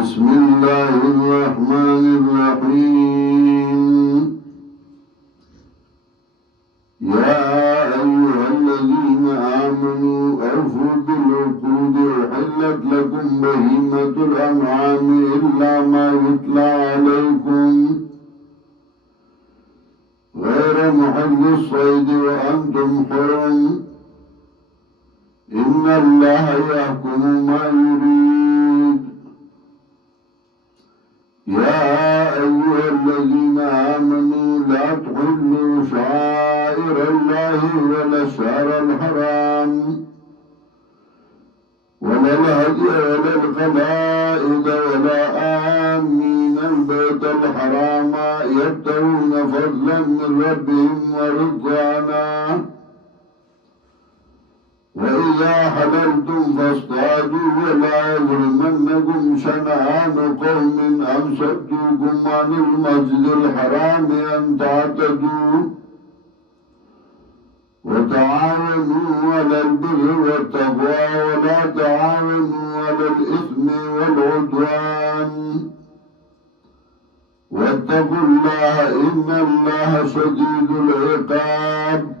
بسم الله الرحمن الرحيم يا أيها الذين آمنوا أوفوا بالعقود أحلت لكم بهيمة الأنعام إلا ما يتلى عليكم غير محل الصيد وأنتم حرم إن الله يحكم ما يريد يا أيها الذين آمنوا لا تحلوا شعائر الله ولا الشهر الحرام ولا الهدي ولا القلائد ولا آمين البيت الحرام يبتغون فضلا من ربهم ورضوانا وإذا حللتم فاصطادوا ولا يجرمنكم شنآن قوم أن صدوكم عن المسجد الحرام أن تعتدوا وتعاونوا على البر والتقوى ولا تعاونوا على الإثم والعدوان واتقوا الله إن الله شديد العقاب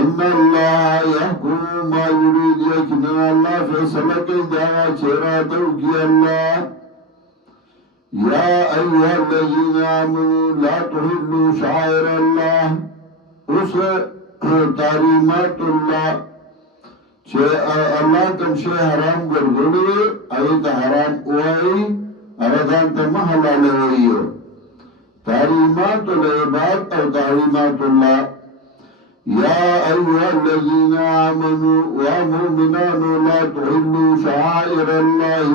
إن الله يحكم ما يريد يكن الله فيصلك إذا شراته كي الله يا أيها الذين آمنوا لا تحلوا شعائر الله اس تعلیمات الله چې الله کوم شی حرام ګرځولي هغه ته حرام وایي هغه ځان ته حلال وایي تعلیمات العباد او تعلیمات الله يا أيها الذين آمنوا ومؤمنون لا تحلوا شعائر الله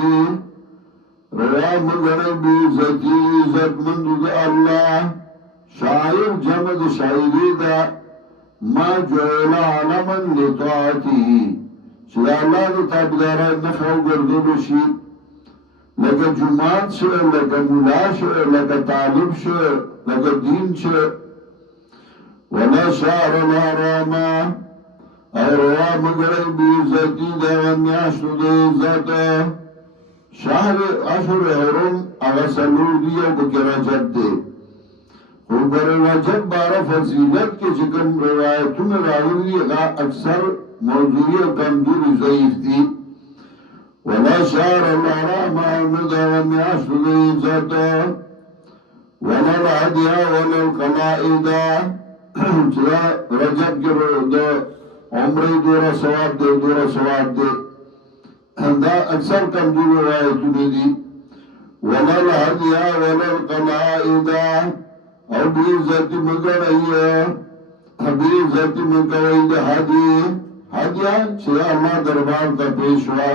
رواه مغربي ذاتي ذات من الله شاعر جمد شاعری دا ما جعل علما لطاعته چرا اللہ دا تابداران نخو گردو شي لکه جماعت شو لکه ملا شو لکه طالب شو لکه دین شو ولا شعر الحراما او روا مغربی ذاتی دا غمیاشتو دا ذاتا شهر اشهر حرم اغسلو دیو بکراجت دے خبر رجب بارہ فضیلت کے چکم روایتون راوی غا اکثر موضوعی و کمزوری ضعیف دی ولا شعر الحرام ندى ومیاشت دی ذاتا ولا العدیہ ولا القلائد چرا رجب کے عمری دورا ثواب دے دا اکثر کمزوری روایتون دی ولا العدیہ ولا القلائد او بیزت مگر ایه بیزت مکوی ده حدیه چه اللہ دربار تا پیشوا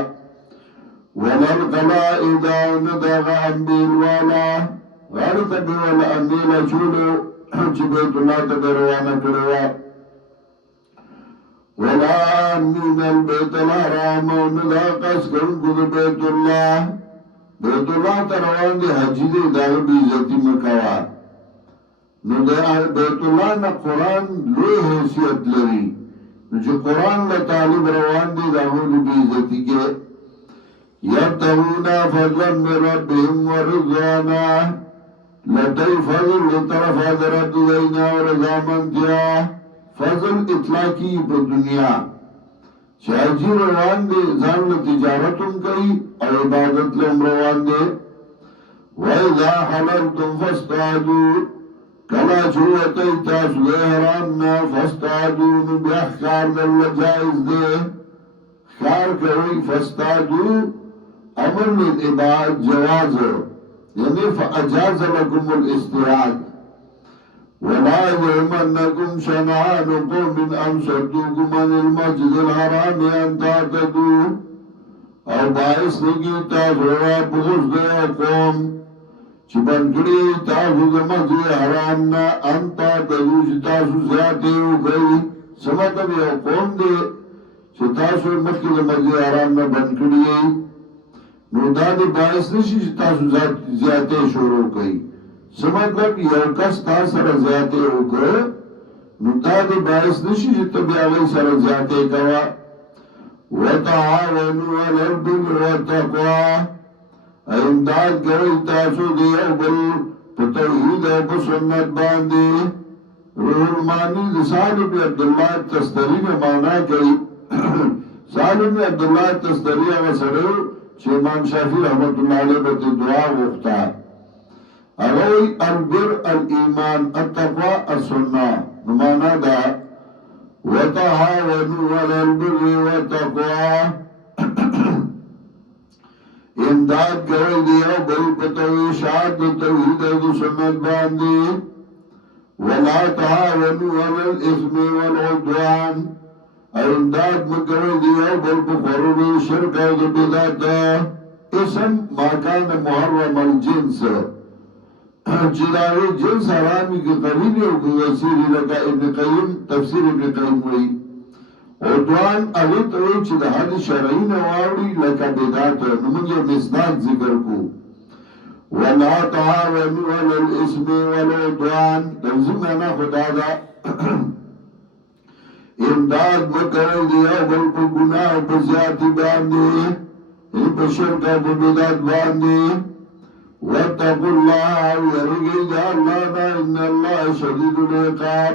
ولل قلائد نداغ انبیل والا غارت بیوال انبیل چولو چه بیت اللہ تا دروانا کروا ولا امین البیت الحرام نداغ اسکن کد بیت اللہ تا روان ده حجی ده داغ بیزتی مکوا نو دا بیت اللہ نا قرآن لوی حیثیت لری نو چه قرآن نا طالب روان دی دا ہولی بیزتی کے یبتغونا فضلا من ربهم ورضوانا لطی فضل لطرف حضرت دینا ورضامن دیا فضل اطلاقی پا دنیا چاہجی روان دی زان تجارتن کئی اور عبادت لهم روان دی وَإِذَا حَلَلْتُمْ فَاسْتَعْدُوا کلا چوتی تاسو دے حرامنا فستادون بی اخکار دل جائز دے خار کوئی فستادو امر للعباد جواز یعنی فاجاز لکم الاستعاد ولا يجرمنكم شنعان قوم ان صدوكم عن المسجد الحرام ان تعتدوا او باعث لگی تاسو را بغض دے قوم چی بندگی تاسو دا مسجد حرام نا انتا تدوش تاسو زیادے ہو گئی سمطب یو قوم دے چی تاسو مخی دا مسجد حرام نا بندگی نو دا دے باعث نشی چی تاسو زیادے شروع گئی سمطب یو کس تاسر زیادے ہو گئی نو دا دے باعث نشی چی تبی آگئی سر زیادے کوا وَتَعَاوَنُوا عَلَى الْبِرِّ وَالتَّقْوَى امداد گئی تاسو دیو بل پتوحید او بسنت باندی روح المانی دی سالم عبداللہ تستری میں مانا گئی سالم عبداللہ تستری اگر سرو چه امام شافی رحمت اللہ علیہ بتی دعا وقتا اگوی البر الایمان التقوى السنہ نمانا دا وَتَحَاوَنُوا عَلَى الْبِرِّ وَالتَّقْوَى امداد گوئی دیو بل پتوی شاد توحید دو سنت باندی ولا تعاونوا علی الاسم والعدوان امداد مگوئی دیو بل پخوروی شرک و بدعت اسم ماکان محرم الجنس چداوی جنس حرامی کی قبیلی و گوزیری لکا ابن قیم تفسیر ابن قیم ہوئی عدوان اغیت ہوئی چی دا حد شرعی نواوری لکا بدعات نمونگی مصداق ذکر کو وَلَا تَعَاوَنُوا عَلَى الْإِثْمِ وَالْعُدْوَانِ لفظی معنی خدا دا امداد مکر دیا بلکو گناہ بزیادی باندی بشرک بدعات باندی وَاتَّقُوا اللَّهَ وَيَرْجِعُوا إِلَى اللَّهِ إِنَّ اللَّهَ شَدِيدُ الْعِقَابِ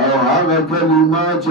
او هغه کلمه چې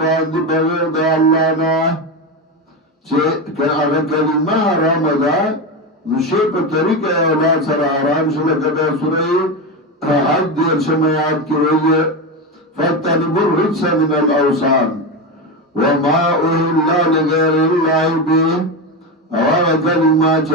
باندې بغیر د الله نه چې هغه کلمه حرامه ده نو شی په طریقه اولاد سره حرام شله کده سوره حج دې شمایات کې وایي فتنبوا الرجس من الاوثان وما اهل لغير الله به او هغه کلمه چې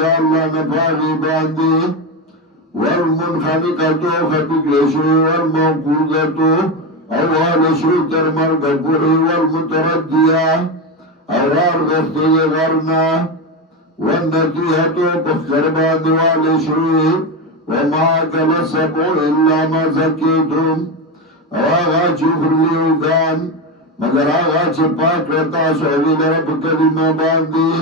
د الله نه باندې باندې والمنخنقة خفقلشو والموقوذة اوالشو ترمرق بوري والمتردية اورار غفتي غرنا والنتيهة بخربان والشو وما كل السبع إلا ما زكيتم اواغا چوخر لیوگان مگر آغا چه پاک رتا سعوی لرب کلمہ باندی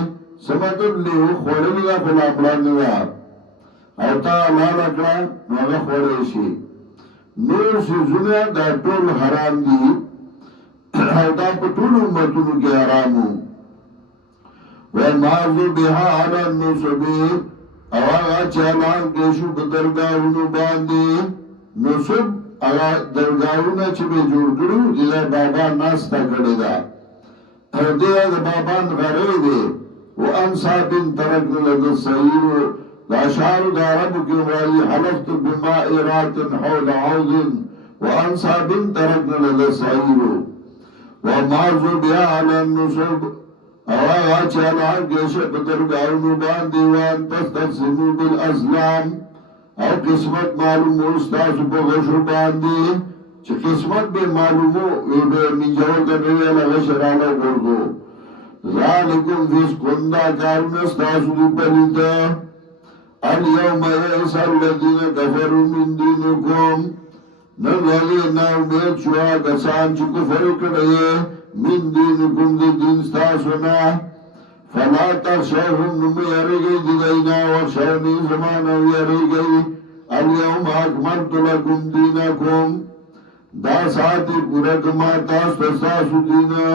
سمتب لیو خوڑی لگا فلامران لگا او تا لالا کلا نوغا خوڑی شی نور سیزونه دا ټول حرام دی او دا پا ټول امتونو کی حرامو ومازو بها علا النصبی او آغا چالان کشو بدرگاہونو باندی نصب آغا درگاہونا چی بے جوڑ کرو دیده بابا ناستا کردی دا دیده دا بابا نغره دی وانسا بن ترکن لدى سعیرو الاشعار دا عرب کی والی حلفت بمائرات حول عوض وانصاب ترکن لدى سعیرو ومازو بیا علی النصب اواغا چالا گیشہ پترگاؤنو باندیوان تستقسمو بالاسلام او قسمت معلومو استاسو پا غشو باندی چه قسمت بے معلومو بے منجور کنویل غشرالا گردو ذالکم فیس کندہ کارون استاسو دی پلیتا اليوم يئس الذين كفروا من دينكم نلغي ناومید شوا کسان چی کفر کردئے من دینکم دی دین ستاسونا فلا تخشوهم نمی یرگئی دیدئینا وخشونی زمانو یرگئی اليوم اکملت لکم دینکم دا ساتی پورکما تاستاسو دینا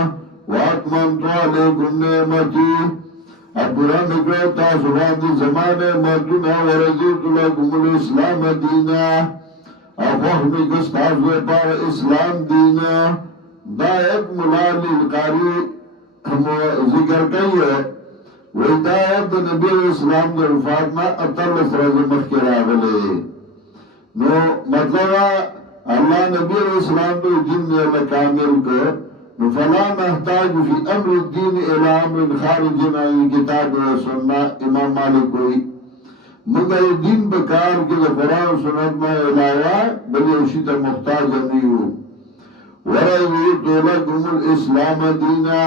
واکملتو علیکم نعمتی اپورا نکلو تاسو باندې زمانه مدونه ورزیت لکم الاسلام دینا او فهمی کستاسو پر اسلام دینا دا ایک ملالی القاری ذکر کئی ہے ویدایت نبی اسلام در وفاتنا اطلس رضی مخیر آگلے نو مطلب اللہ نبی اسلام در جن نے کامل کر فلا نحتاج في امر الدين الى امر خارج عن الكتاب والسنه امام مالک کوئی مگر دین بکار کے قرآن و سنت میں علاوہ بلی اسی تا محتاج نہیں ورضیت لکم الاسلام دینا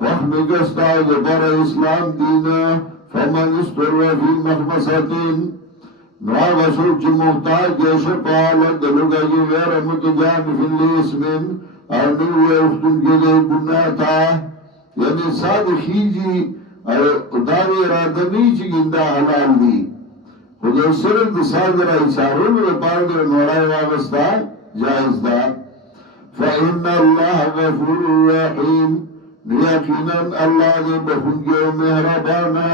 وحم گستا بر اسلام دینا فمن استر فی مخمصت نواب سوچ محتاج جیسے پالت دلوگا جی غیر متجانف الاسمن اور نوی افتن کے لئے گناہ تھا یعنی سادھ خیجی اور داری ارادہ نہیں چی گندہ حلال دی خود سرد سادھ رہا اشاروں میں پاردے نورائی واغستا جائز دا فَإِنَّ اللَّهَ غَفُورٌ رَحِيمٌ یقیناً اللہ نے بخونگے و مہربانا